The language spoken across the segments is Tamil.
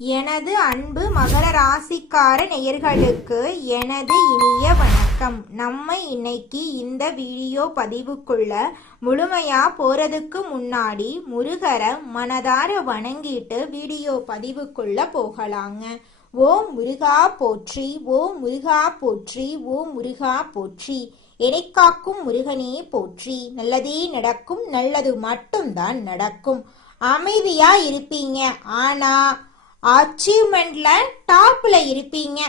எனது அன்பு மகர ராசிக்கார நேயர்களுக்கு எனது இனிய வணக்கம். நம்ம இன்னைக்கு இந்த வீடியோ பதிவுக்குள்ள முழுமையா போறதுக்கு முன்னாடி முருகரை மனதார வணங்கிட்டு வீடியோ பதிவுக்குள்ள போகலாங்க. ஓம் முருகா போற்றி, ஓம் முருகா போற்றி, ஓம் முருகா போற்றி. எனைக்காக்கும் முருகனே போற்றி. நல்லதே நடக்கும், நல்லது மட்டும்தான் நடக்கும். அமைதியா இருப்பீங்க, ஆனா அச்சீவ்மெண்ட்ல டாப்ல இருப்பீங்க.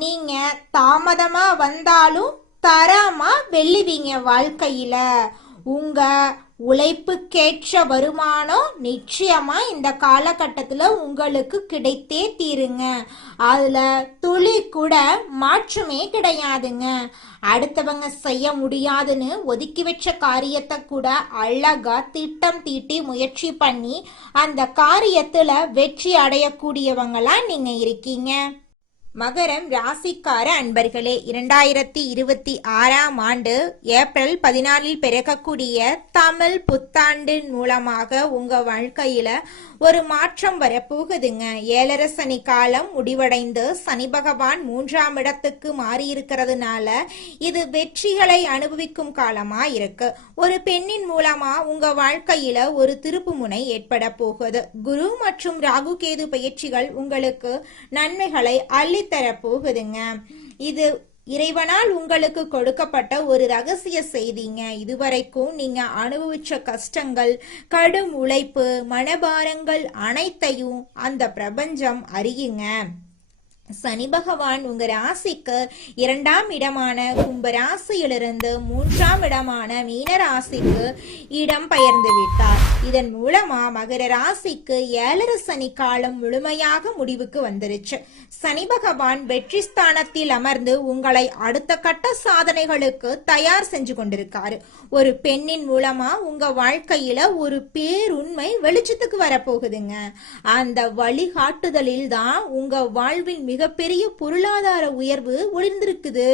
நீங்க தாமதமா வந்தாலும் தரமா வெல்லுவீங்க. வாழ்க்கையில உங்க உழைப்புக்கேற்ற வருமானம் நிச்சயமா இந்த காலகட்டத்துல உங்களுக்கு கிடைத்தே தீருங்க. அதுல துளி கூட மாற்றமே கிடையாதுங்க. அடுத்தவங்க செய்ய முடியாதுன்னு ஒதுக்கி வச்ச காரியத்தை கூட அழகா திட்டம் தீட்டி முயற்சி பண்ணி அந்த காரியத்துல வெற்றி அடையக்கூடியவங்களா நீங்க இருக்கீங்க. மகரம் ராசிக்கார அன்பர்களே, 2026ஆம் ஆண்டு ஏப்ரல் 14 பிறக்கக்கூடிய தமிழ் புத்தாண்டு மூலமாக உங்க வாழ்க்கையில ஒரு மாற்றம் வரப்போகுதுங்க. 7.5 சனி காலம் முடிவடைந்து சனி பகவான் 3ஆம் இடத்துக்கு மாறி இருக்கிறதுனால இது வெற்றிகளை அனுபவிக்கும் காலமா இருக்கு. ஒரு பெண்ணின் மூலமா உங்க வாழ்க்கையில ஒரு திருப்பு முனை ஏற்பட போகுது. குரு மற்றும் ராகு கேது பயிற்சிகள் உங்களுக்கு நன்மைகளை அள்ளித்தர போகுதுங்க. இது இறைவனால் உங்களுக்கு கொடுக்கப்பட்ட ஒரு ரகசிய செய்திங்க. இதுவரைக்கும் நீங்க அனுபவிச்ச கஷ்டங்கள், கடும் உழைப்பு, மனபாரங்கள் அனைத்தையும் அந்த பிரபஞ்சம் அறியுங்க. சனி பகவான் உங்க ராசிக்கு 2ஆம் இடமான கும்ப ராசியிலிருந்து 3ஆம் இடமான மீன ராசிக்கு இடம் பெயர்ந்து விட்டார். இதன் மூலமா மகர ராசிக்கு 7.5 சனி காலம் முழுமையாக முடிவுக்கு வந்துருச்சு. சனி பகவான் வெற்றி ஸ்தானத்தில் அமர்ந்து உங்களை அடுத்த கட்ட சாதனைகளுக்கு தயார் செஞ்சு கொண்டிருக்காரு. ஒரு பெண்ணின் மூலமா உங்க வாழ்க்கையில ஒரு பேருண்மை வெளிச்சத்துக்கு வரப்போகுதுங்க. அந்த வழிகாட்டுதலில் தான் உங்க வாழ்வின் மிகப்பெரிய பொருளாதார உயர்வு ஒளிர்ந்திருக்குது.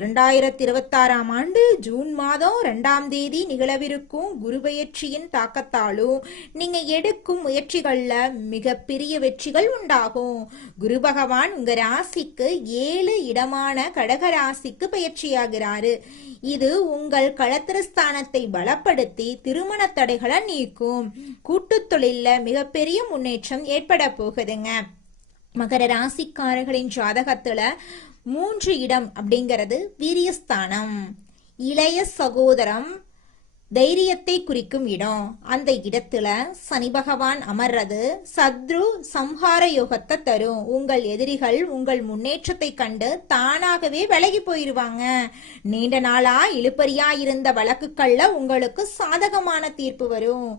2026ஆம் ஆண்டு ஜூன் மாதம் 2ஆம் தேதி நிகழவிருக்கும் குரு பெயர்ச்சியின் தாக்கத்தாலும் நீங்க எடுக்கும் முயற்சிகள்ல மிகப்பெரிய வெற்றிகள் உண்டாகும். குரு பகவான் உங்க ராசிக்கு 7 இடமான கடக ராசிக்கு பயிற்சியாகிறாரு. இது உங்கள் களத்திரஸ்தானத்தை பலப்படுத்தி திருமண தடைகளை நீக்கும். கூட்டு தொழில மிகப்பெரிய முன்னேற்றம் ஏற்பட போகுதுங்க. மகர ராசிக்காரர்களின் ஜாதகத்துல 3 இடம் அப்படிங்கிறது வீரியஸ்தானம். இளைய சகோதரம் தைரியத்தை குறிக்கும் இடம். அந்த இடத்துல சனி பகவான் அமர்றது சத்ரு சம்ஹார யோகத்தை தரும். உங்கள் எதிரிகள் உங்கள் முன்னேற்றத்தை கண்டு தானாகவே விலகி போயிருவாங்க. நீண்ட நாளா இழுபறியா இருந்த வழக்குகள்ல உங்களுக்கு சாதகமான தீர்ப்பு வரும்.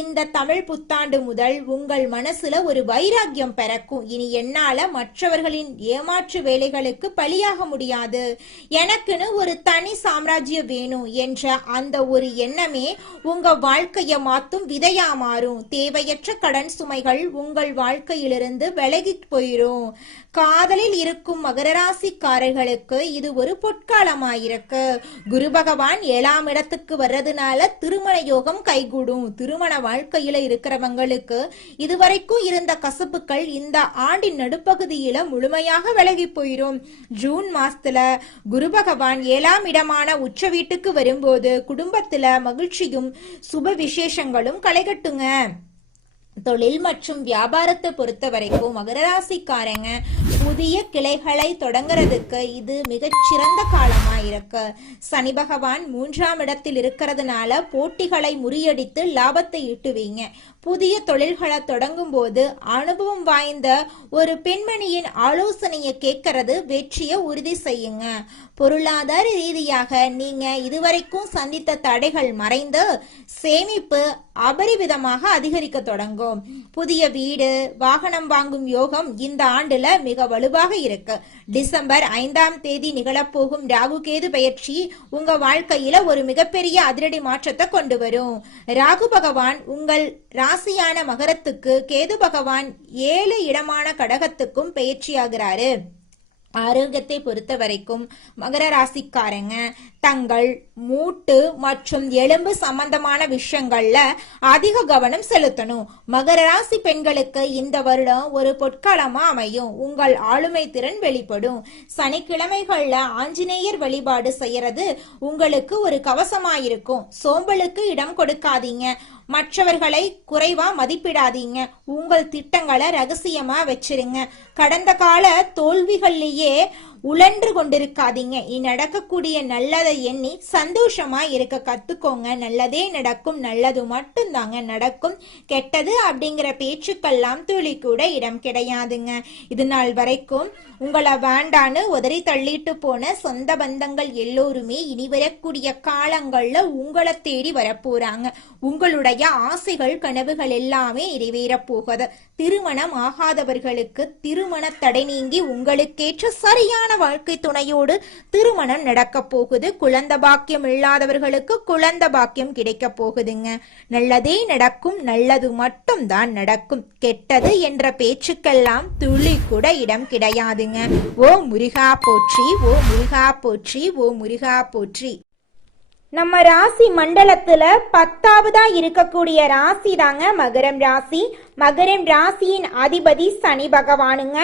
இந்த தமிழ் புத்தாண்டு முதல் உங்கள் மனசுல ஒரு வைராக்கியம் பிறக்கும். இனி என்னால மற்றவர்களின் ஏமாற்று வேலைகளுக்கு பலியாக முடியாது, எனக்குன்னு ஒரு தனி சாம்ராஜ்யம் வேணும் என்ற அந்த ஒரு எண்ணமே உங்க வாழ்க்கையை மாத்தும் விதையா மாறும். தேவையற்ற கடன் சுமைகள் உங்கள் வாழ்க்கையிலிருந்து விலகி போயிரும். காதலில் இருக்கும் மகர ராசிக்காரர்களுக்கு இது ஒரு பொற்காலமாயிருக்கு. குரு பகவான் 7ஆம் இடத்துக்கு வர்றதுனால திருமண யோகம் கைகூடும். திருமண வாழ்க்கையில இருக்கிறவங்களுக்கு இதுவரைக்கும் இருந்த கசப்புகள் இந்த ஆண்டின் நடுப்பகுதியில முழுமையாக விலகி போயிரும். ஜூன் மாசத்துல குரு பகவான் 7ஆம் இடமான உச்ச வீட்டுக்கு வரும்போது குடும்பத்துல மகிழ்ச்சியும் சுப விசேஷங்களும் களைகட்டுங்க. தொழில் மற்றும் வியாபாரத்தை பொறுத்த வரைக்கும் மகர ராசிக்காரங்க புதிய கிளைகளை தொடங்குறதுக்கு இது மிகச்சிறந்த காலமா இருக்கு. சனி பகவான் 3ஆம் இடத்தில் இருக்கிறதுனால போட்டிகளை முறியடித்து லாபத்தை ஈட்டுவீங்க. புதிய தொழில்களை தொடங்கும் போது அனுபவம் வாய்ந்த ஒரு பெண்மணியின் ஆலோசனையை கேட்கறது வெற்றியை உறுதி செய்யுங்க. பொருளாதார ரீதியாக நீங்க இதுவரைக்கும் சந்தித்த தடைகள் மறைந்து சேமிப்பு அபரிவிதமாக அதிகரிக்க தொடங்கும். புதிய வீடு வாகனம் வாங்கும் யோகம் இந்த ஆண்டுல மிக வலுவாக இருக்கு. டிசம்பர் 5ஆம் தேதி நிகழப்போகும் ராகு கேது பயிற்சி உங்க வாழ்க்கையில ஒரு மிகப்பெரிய அதிரடி மாற்றத்தை கொண்டு வரும். ராகு பகவான் உங்கள் ராசியான மகரத்துக்கு, கேது பகவான் 7 இடமான கடகத்துக்கும் பயிற்சியாகிறாரு. ஆரோக்கியத்தை பொறுத்த வரைக்கும் மகர ராசிக்காரங்க தங்கள் மூட்டு மற்றும் எலும்பு சம்பந்தமான விஷயங்கள்ல அதிக கவனம் செலுத்தணும். மகர ராசி பெண்களுக்கு இந்த வருடம் ஒரு பொற்காலமா அமையும். உங்கள் ஆளுமை திறன் வெளிப்படும். சனிக்கிழமைகள்ல ஆஞ்சநேயர் வழிபாடு செய்யறது உங்களுக்கு ஒரு கவசமாயிருக்கும். சோம்பலுக்கு இடம் கொடுக்காதீங்க. மற்றவர்களை குறைவா மதிப்பிடாதீங்க. உங்கள் திட்டங்களை ரகசியமா வச்சிருங்க. கடந்த கால தோல்விகள்லயே உழன்று கொண்டிருக்காதீங்க. நடக்கக்கூடிய நல்லதை எண்ணி சந்தோஷமா இருக்க கத்துக்கோங்க. நல்லதே நடக்கும். நல்லது மட்டும் தாங்க நடக்கும். கெட்டது அப்படிங்கிற பேச்சுக்கெல்லாம் துளி கூட இடம் கிடையாதுங்க. இது நாள் வரைக்கும் உங்களை வேண்டான்னு உதறி தள்ளிட்டு போன சொந்த பந்தங்கள் எல்லோருமே இனி வரக்கூடிய காலங்கள்ல உங்களை தேடி வரப்போறாங்க. உங்களுடைய ஆசைகள் கனவுகள் எல்லாமே நிறைவேற போகுது. திருமணம் ஆகாதவர்களுக்கு திருமண தடை நீங்கி உங்களுக்கேற்ற சரியான வாழ்க்கை துணையோடு திருமணம் நடக்க போகுது. குழந்தை பாக்கியம் இல்லாதவர்களுக்கு குழந்தை பாக்கியம் கிடைக்க போகுதுங்க. நல்லதே நடக்கும். நல்லது மட்டும் தான் நடக்கும். கெட்டது என்ற பேச்சுக்கெல்லாம் துளி கூட இடம் கிடையாதுங்க. ஓ முருகா போற்றி, ஓ முருகா போற்றி, ஓ முருகா போற்றி. நம்ம ராசி மண்டலத்துல 10வதா இருக்கக்கூடிய ராசி தாங்க மகரம் ராசி. மகரம் ராசியின் அதிபதி சனி பகவானுங்க.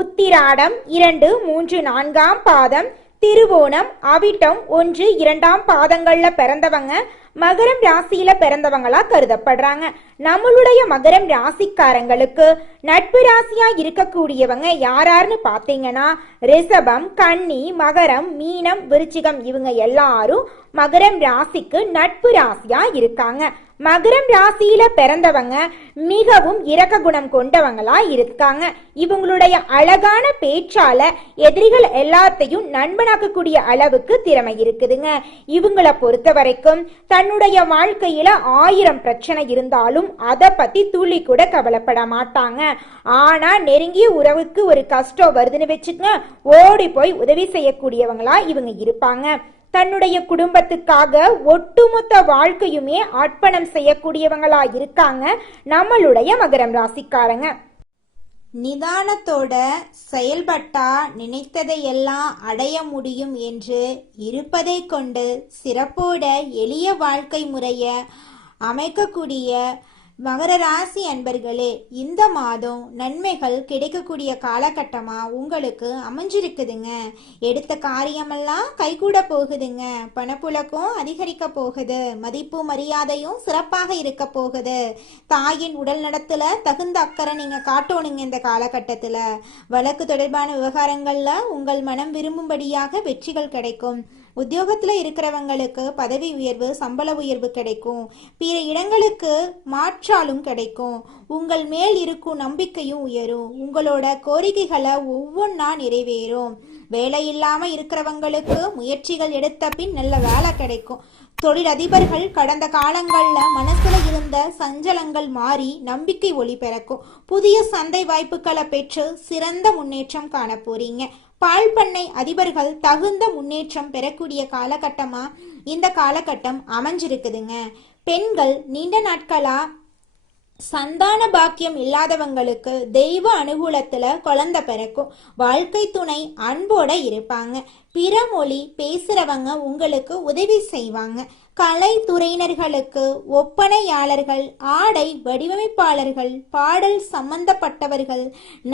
உத்திராடம் 2, 3, 4ஆம் பாதம், திருவோணம், அவிட்டம் 1, 2ஆம் பாதங்கள்ல பிறந்தவங்க மகரம் ராசியில பிறந்தவங்களா கருதப்படுறாங்க. நம்மளுடைய மகரம் ராசிக்காரங்களுக்கு நட்பு ராசியா இருக்கக்கூடியவங்க யாராருன்னு பாத்தீங்கன்னா ரிஷபம், கன்னி, மகரம், மீனம், விருச்சிகம் இவங்க எல்லாரும் மகரம் ராசிக்கு நட்பு ராசியா இருக்காங்க. மகரம் ராசியில பிறந்தவங்க மிகவும் இரக்க குணம் கொண்டவங்களா இருக்காங்க. இவங்களுடைய அழகான பேச்சால எதிரிகள் எல்லாத்தையும் நண்பனாக்கக்கூடிய அளவுக்கு திறமை இருக்குதுங்க. இவங்களை பொறுத்த வரைக்கும் தன்னுடைய வாழ்க்கையில 1000 பிரச்சனை இருந்தாலும் அதை பத்தி துளி கூட கவலைப்பட மாட்டாங்க. ஆனா நெருங்கிய உறவுக்கு ஒரு கஷ்டம் வருதுன்னு வச்சுக்கங்க, ஓடி போய் உதவி செய்யக்கூடியவங்களா இவங்க இருப்பாங்க. தன்னுடைய குடும்பத்துக்காக ஒட்டுமொத்த வாழ்க்கையுமே அர்ப்பணம் செய்யக்கூடியவங்களா இருக்காங்க நம்மளுடைய மகரம் ராசிக்காரங்க. நிதானத்தோட செயல்பட்டா நினைத்ததையெல்லாம் அடைய முடியும் என்று இருப்பதை கொண்டு சிறப்போட எளிய வாழ்க்கை முறைய அமைக்கக்கூடிய மகர ராசி அன்பர்களே, இந்த மாதம் நன்மைகள் கிடைக்கக்கூடிய காலகட்டமா உங்களுக்கு அமைஞ்சிருக்குதுங்க. எடுத்த காரியமெல்லாம் கைகூட போகுதுங்க. பணப்புழக்கம் அதிகரிக்க போகுது. மதிப்பு மரியாதையும் சிறப்பாக இருக்க போகுது. தாயின் உடல் நலத்துல தகுந்த அக்கறை நீங்க காட்டணுங்க. இந்த காலகட்டத்துல வழக்கு தொடர்பான விவகாரங்கள்ல உங்கள் மனம் விரும்பும்படியாக வெற்றிகள் கிடைக்கும். உத்தியோகத்துல இருக்கிறவங்களுக்கு பதவி உயர்வு, சம்பள உயர்வு கிடைக்கும். பிற இடங்களுக்கு மாற்றாலும் கிடைக்கும். உங்கள் மேல் இருக்கும் நம்பிக்கையும் உயரும். உங்களோட கோரிக்கைகளை ஒவ்வொன்றா நிறைவேறும். வேலை இல்லாம இருக்கிறவங்களுக்கு முயற்சிகள் எடுத்த பின் நல்ல வேலை கிடைக்கும். தொழிலதிபர்கள் கடந்த காலங்கள்ல மனசுல இருந்த சஞ்சலங்கள் மாறி நம்பிக்கை ஒளி பிறக்கும். புதிய சந்தை வாய்ப்புகளை பெற்று சிறந்த முன்னேற்றம் காண போறீங்க. பால் பண்ணை அதிபர்கள் தகுந்த முன்னேற்றம் பெறக்கூடிய காலகட்டமா இந்த காலகட்டம் அமைஞ்சிருக்குதுங்க. பெண்கள் நீண்ட நாட்களா சந்தான பாக்கியம் இல்லாதவங்களுக்கு தெய்வ அனுகூலத்துல குழந்தை பிறக்கும். வாழ்க்கை துணை அன்போட இருப்பாங்க. பிற மொழி பேசுறவங்க உங்களுக்கு உதவி செய்வாங்க. கலைத்துறையினர்களுக்கு ஒப்பனையாளர்கள், ஆடை வடிவமைப்பாளர்கள், பாடல் சம்பந்தப்பட்டவர்கள்,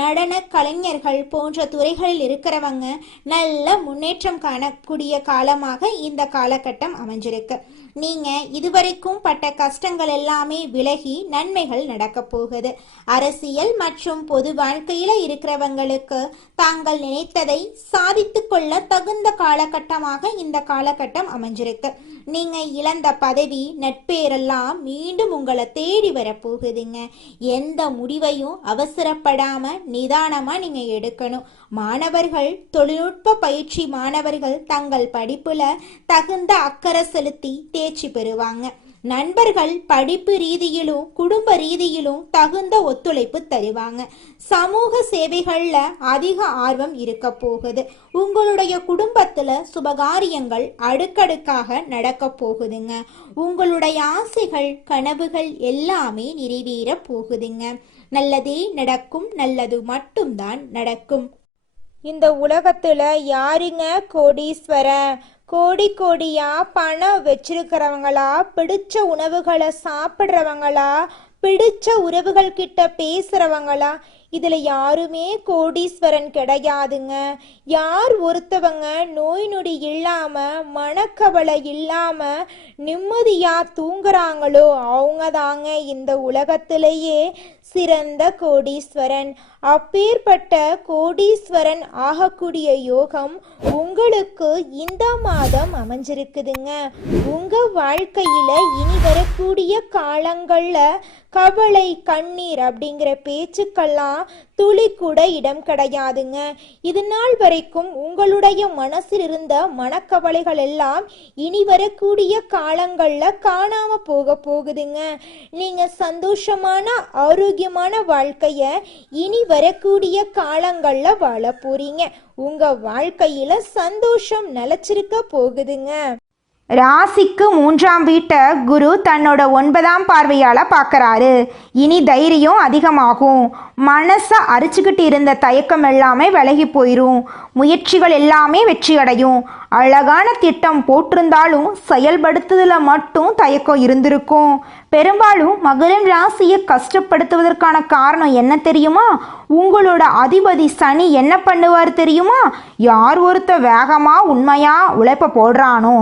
நடன கலைஞர்கள் போன்ற துறைகளில் இருக்கிறவங்க நல்ல முன்னேற்றம் காணக்கூடிய காலமாக இந்த காலகட்டம் அமைஞ்சிருக்கு. நீங்க இதுவரைக்கும் பட்ட கஷ்டங்கள் எல்லாமே விலகி நன்மைகள் நடக்க போகுது. அரசியல் மற்றும் பொது வாழ்க்கையில இருக்கிறவங்களுக்கு தாங்கள் நினைத்ததை சாதித்து கொள்ள தகுந்த காலகட்டமாக இந்த காலகட்டம் அமைஞ்சிருக்கு. நீங்க இழந்த பதவி, நட்பேரெல்லாம் மீண்டும் உங்களை தேடி வரப்போகுதுங்க. எந்த முடிவையும் அவசரப்படாம நிதானமா நீங்க எடுக்கணும். மாணவர்கள், தொழில்நுட்ப பயிற்சி மாணவர்கள் தங்கள் படிப்புல தகுந்த அக்கறை செலுத்தி தேர்ச்சி பெறுவாங்க. நண்பர்கள் படிப்பு ரீதியிலும் குடும்ப ரீதியிலும் தகுந்த ஒத்துழைப்பு தருவாங்க. சமூக சேவைகள்ல அதிக ஆர்வம் இருக்க போகுது. உங்களுடைய குடும்பத்துல சுபகாரியங்கள் அடுக்கடுக்காக நடக்க போகுதுங்க. உங்களுடைய ஆசைகள், கனவுகள் எல்லாமே நிறைவேற போகுதுங்க. நல்லதே நடக்கும். நல்லது மட்டும்தான் நடக்கும். இந்த உலகத்துல யாருங்க கோடீஸ்வரன்? கோடி கோடியா பணம் வச்சிருக்கிறவங்களா, பிடிச்ச உணவுகளை சாப்பிட்றவங்களா, பிடிச்ச உறவுகள் கிட்ட பேசுறவங்களா? இதுல யாருமே கோடீஸ்வரன் கிடையாதுங்க. யார் ஒருத்தவங்க நோய் நொடி இல்லாம, மனக்கவலை இல்லாம நிம்மதியா தூங்குறாங்களோ அவங்க தாங்க இந்த உலகத்திலேயே சிறந்த கோடீஸ்வரன். அப்பேற்பட்ட கோடீஸ்வரன் ஆகக்கூடிய யோகம் உங்களுக்கு இந்த மாதம் அமைஞ்சிருக்குதுங்க. உங்க வாழ்க்கையில இனி வரக்கூடிய காலங்கள்ல கவலை, கண்ணீர் அப்படிங்கிற பேச்சுக்கெல்லாம் துளி கூட இடம் கிடையாதுங்க. இது நாள் வரைக்கும் உங்களுடைய மனசில் இருந்த மனக்கவலைகள் எல்லாம் இனி வரக்கூடிய காலங்கள்ல காணாம போகுதுங்க. நீங்க சந்தோஷமான ஆரோக்கியமான வாழ்க்கைய இனி வரக்கூடிய காலங்கள்ல வாழ போறீங்க. உங்க வாழ்க்கையில சந்தோஷம் நிலைச்சிருக்க போகுதுங்க. ராசிக்கு 3ஆம் வீட்டை குரு தன்னோட 9ஆம் பார்வையால் பார்க்குறாரு. இனி தைரியம் அதிகமாகும். மனசை அரிச்சுக்கிட்டு இருந்த தயக்கம் எல்லாமே விலகி போயிடும். முயற்சிகள் எல்லாமே வெற்றி அடையும். அழகான திட்டம் போட்டிருந்தாலும் செயல்படுத்துதல மட்டும் தயக்கம் இருந்திருக்கும். பெரும்பாலும் மகரம் ராசியை கஷ்டப்படுத்துவதற்கான காரணம் என்ன தெரியுமா? உங்களோட அதிபதி சனி என்ன பண்ணுவார் தெரியுமா? யார் ஒருத்த வேகமாக உண்மையாக உழைப்ப போடுறானோ,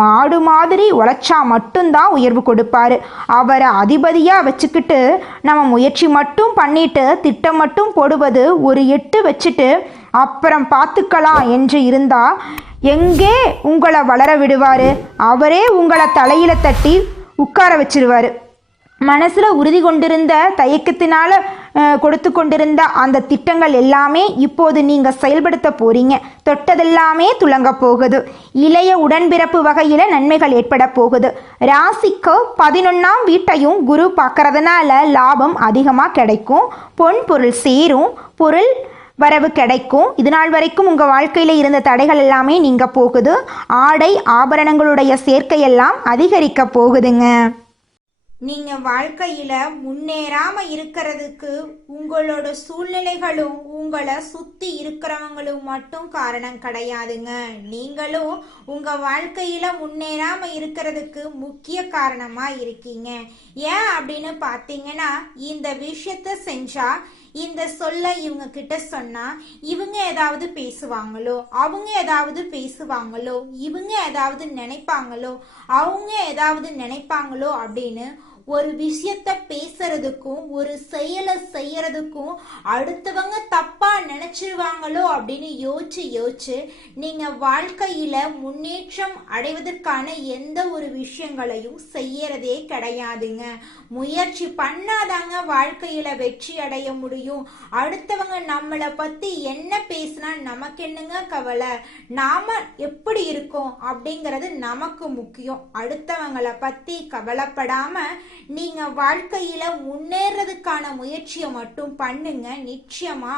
மாடு மாதிரி உழைச்சா மட்டும்தான் உயர்வு கொடுப்பாரு. அவரை அதிபதியாக வச்சுக்கிட்டு நம்ம முயற்சி மட்டும் பண்ணிட்டு திட்டம் மட்டும் போடுவது, ஒரு 8 வச்சுட்டு அப்புறம் பார்த்துக்கலாம் என்று இருந்தா எங்கே உங்களை வளர விடுவார்? அவரே உங்களை தலையில தட்டி உட்கார வச்சிருவார். மனசில் உறுதி கொண்டிருந்த தயக்கத்தினால கொடுத்து கொண்டிருந்த அந்த திட்டங்கள் எல்லாமே இப்போது நீங்கள் செயல்படுத்த போறீங்க. தொட்டதெல்லாமே துலங்க போகுது. இளைய உடன்பிறப்பு வகையில் நன்மைகள் ஏற்பட போகுது. ராசிக்கு 11ஆம் வீட்டையும் குரு பார்க்கறதுனால லாபம் அதிகமாக கிடைக்கும். பொன் பொருள் சேரும். பொருள் வரவு கிடைக்கும். இது நாள் வரைக்கும் உங்கள் வாழ்க்கையில் இருந்த தடைகள் எல்லாமே நீங்க போகுது. ஆடை ஆபரணங்களுடைய சேர்க்கையெல்லாம் அதிகரிக்க போகுதுங்க. நீங்க வாழ்க்கையில முன்னேறாம இருக்கிறதுக்கு உங்களோட சூழ்நிலைகளும் உங்களை சுத்தி இருக்கிறவங்களும் மட்டும் காரணம் கிடையாதுங்க. நீங்களும் உங்க வாழ்க்கையில முன்னேறாம இருக்கிறதுக்கு முக்கிய காரணமா இருக்கீங்க. ஏன் அப்படின்னு பார்த்தீங்கன்னா, இந்த விஷயத்த செஞ்சா, இந்த சொல்ல இவங்க கிட்ட சொன்னா இவங்க ஏதாவது பேசுவாங்களோ, அவங்க ஏதாவது பேசுவாங்களோ, இவங்க ஏதாவது நினைப்பாங்களோ, அவங்க ஏதாவது நினைப்பாங்களோ அப்படின்னு ஒரு விஷயத்த பேசுறதுக்கும் ஒரு செயலை செய்யறதுக்கும் அடுத்தவங்க தப்பா நினைச்சிருவாங்களோ அப்படின்னு யோசிச்சு நீங்க வாழ்க்கையில முன்னேற்றம் அடைவதற்கான எந்த ஒரு விஷயங்களையும் செய்யறதே கிடையாதுங்க. முயற்சி பண்ணாதாங்க வாழ்க்கையில வெற்றி அடைய முடியும். அடுத்தவங்க நம்மளை பத்தி என்ன பேசினா நமக்கு என்னங்க கவலை? நாம எப்படி இருக்கோம் அப்படிங்கிறது நமக்கு முக்கியம். அடுத்தவங்களை பத்தி கவலைப்படாம நீங்க வாழ்க்கையில முன்னேறதுக்கான முயற்சியை மட்டும் பண்ணுங்க. நிச்சயமா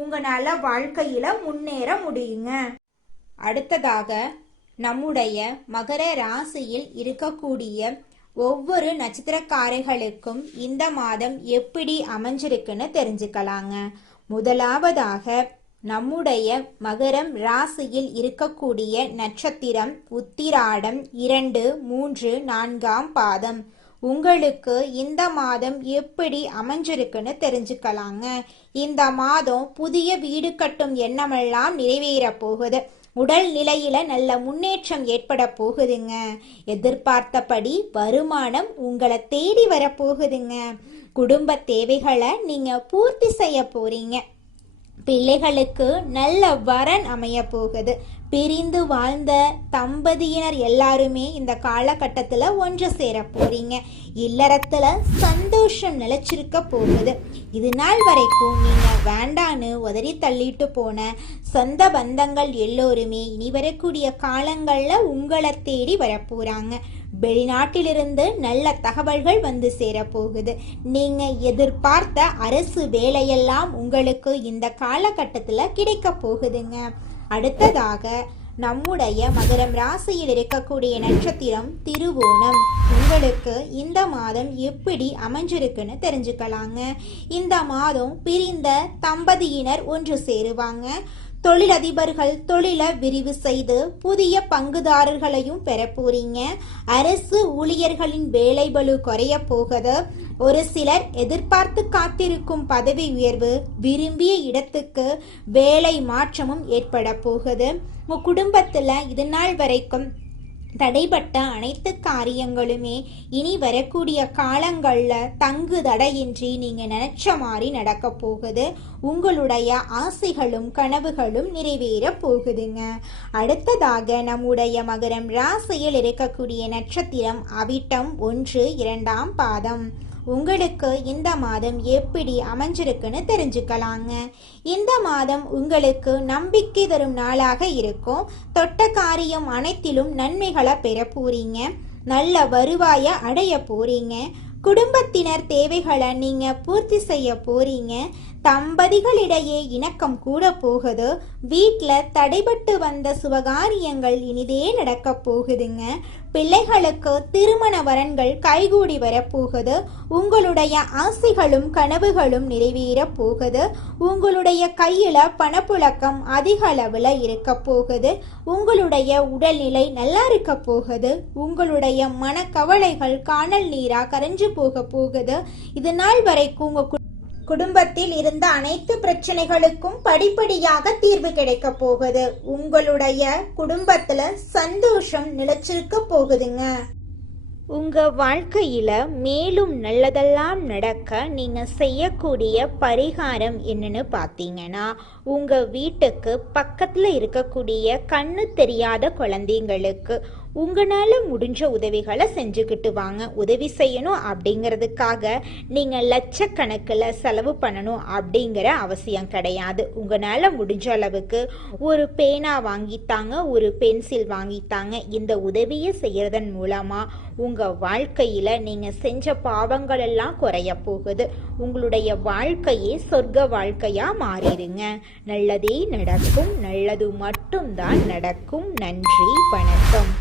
உங்களால வாழ்க்கையில முன்னேற முடியுங்க. அடுத்ததாக நம்முடைய மகர ராசியில் இருக்கக்கூடிய ஒவ்வொரு நட்சத்திரக்காரர்களுக்கும் இந்த மாதம் எப்படி அமைஞ்சிருக்குன்னு தெரிஞ்சுக்கலாங்க. முதலாவதாக நம்முடைய மகரம் ராசியில் இருக்கக்கூடிய நட்சத்திரம் உத்திராடம் 2, 3, 4ஆம் பாதம். உங்களுக்கு இந்த மாதம் எப்படி அமைஞ்சிருக்குன்னு தெரிஞ்சுக்கலாங்க. இந்த மாதம் புதிய வீடு கட்டும் எண்ணமெல்லாம் நிறைவேற போகுது. உடல் நிலையில நல்ல முன்னேற்றம் ஏற்பட போகுதுங்க. எதிர்பார்த்தபடி வருமானம் உங்களை தேடி வரப்போகுதுங்க. குடும்ப தேவைகளை நீங்க பூர்த்தி செய்ய போறீங்க. பிள்ளைகளுக்கு நல்ல வரன் அமைய போகுது. பிரிந்து வாழ்ந்த தம்பதியினர் எல்லாருமே இந்த காலகட்டத்தில் ஒன்று சேர போறீங்க. இல்லறத்துல சந்தோஷம் நிலைச்சிருக்க போகுது. இது நாள் வரைக்கும் நீங்க வேண்டான்னு உதறி தள்ளிட்டு போன சொந்த பந்தங்கள் எல்லோருமே இனி வரக்கூடிய காலங்கள்ல உங்களை தேடி வரப்போறாங்க. வெளிநாட்டிலிருந்து நல்ல தகவல்கள் வந்து சேரப்போகுது. நீங்க எதிர்பார்த்த அரசு வேலையெல்லாம் உங்களுக்கு இந்த காலகட்டத்தில் கிடைக்க போகுதுங்க. அடுத்ததாக நம்முடைய மகரம் ராசியில் இருக்கக்கூடிய நட்சத்திரம் திருவோணம். உங்களுக்கு இந்த மாதம் எப்படி அமைஞ்சிருக்குன்னு தெரிஞ்சுக்கலாங்க. இந்த மாதம் பிரிந்த தம்பதியினர் ஒன்று சேருவாங்க. தொழிலதிபர்கள் தொழிலை விரிவு செய்து புதிய பங்குதாரர்களையும் பெற போறீங்க. அரசு ஊழியர்களின் வேலைபளு குறைய போகுது. ஒரு சிலர் எதிர்பார்த்து காத்திருக்கும் பதவி உயர்வு, விரும்பிய இடத்துக்கு வேலை மாற்றமும் ஏற்பட போகுது. உங்க குடும்பத்துல இது நாள் வரைக்கும் தடைப்பட்ட அனைத்து காரியங்களுமே இனி வரக்கூடிய காலங்களில் தங்கு தடையின்றி நீங்கள் நினைச்ச மாதிரி நடக்க போகுது. உங்களுடைய ஆசைகளும் கனவுகளும் நிறைவேற போகுதுங்க. அடுத்ததாக நம்முடைய மகரம் ராசியில் இருக்கக்கூடிய நட்சத்திரம் அவிட்டம் 1, 2ஆம் பாதம். உங்களுக்கு இந்த மாதம் எப்படி அமைஞ்சிருக்குன்னு தெரிஞ்சுக்கலாங்க. இந்த மாதம் உங்களுக்கு நம்பிக்கை தரும் நாளாக இருக்கும். தொட்ட காரியம் அனைத்திலும் நன்மைகளை பெற போறீங்க. நல்ல வருவாயை அடைய போறீங்க. குடும்பத்தினர் தேவைகளை நீங்க பூர்த்தி செய்ய போறீங்க. தம்பதிகளிடையே இணக்கம் கூட போகுது. வீட்டில் தடைபட்டு வந்த சுபகாரியங்கள் இனிதே நடக்க போகுதுங்க. பிள்ளைகளுக்கு திருமண வரன்கள் கைகூடி வரப்போகுது. உங்களுடைய ஆசைகளும் கனவுகளும் நிறைவேற போகுது. உங்களுடைய கையில பணப்புழக்கம் அதிக அளவில் இருக்க போகுது. உங்களுடைய உடல்நிலை நல்லா இருக்க போகுது. உங்களுடைய மனக்கவலைகள் காணல் நீரா கரைஞ்சு போக போகுது. இது நாள் வரைக்கும் உங்க குடும்பத்தில் இருந்த அனைத்து பிரச்சனைகளுக்கும் படிப்படியாக தீர்வு கிடைக்க போகுது. உங்களுடைய குடும்பத்துல சந்தோஷம் நிலைச்சிருக்க போகுதுங்க. உங்க வாழ்க்கையில மேலும் நல்லதெல்லாம் நடக்க நீங்க செய்யக்கூடிய பரிகாரம் என்னன்னு பார்த்தீங்கன்னா, உங்க வீட்டுக்கு பக்கத்துல இருக்கக்கூடிய கண்ணு தெரியாத குழந்தைங்களுக்கு உங்களால் முடிஞ்ச உதவிகளை செஞ்சுக்கிட்டு வாங்க. உதவி செய்யணும் அப்படிங்கிறதுக்காக நீங்கள் லட்சக்கணக்கில் செலவு பண்ணணும் அப்படிங்கிற அவசியம் கிடையாது. உங்களால் முடிஞ்ச அளவுக்கு ஒரு பேனா வாங்கித்தாங்க, ஒரு பென்சில் வாங்கித்தாங்க. இந்த உதவியை செய்கிறதன் மூலமாக உங்கள் வாழ்க்கையில் நீங்கள் செஞ்ச பாவங்கள் எல்லாம் குறைய போகுது. உங்களுடைய வாழ்க்கையே சொர்க்க வாழ்க்கையாக மாறிடுங்க. நல்லதே நடக்கும். நல்லது மட்டும்தான் நடக்கும். நன்றி, வணக்கம்.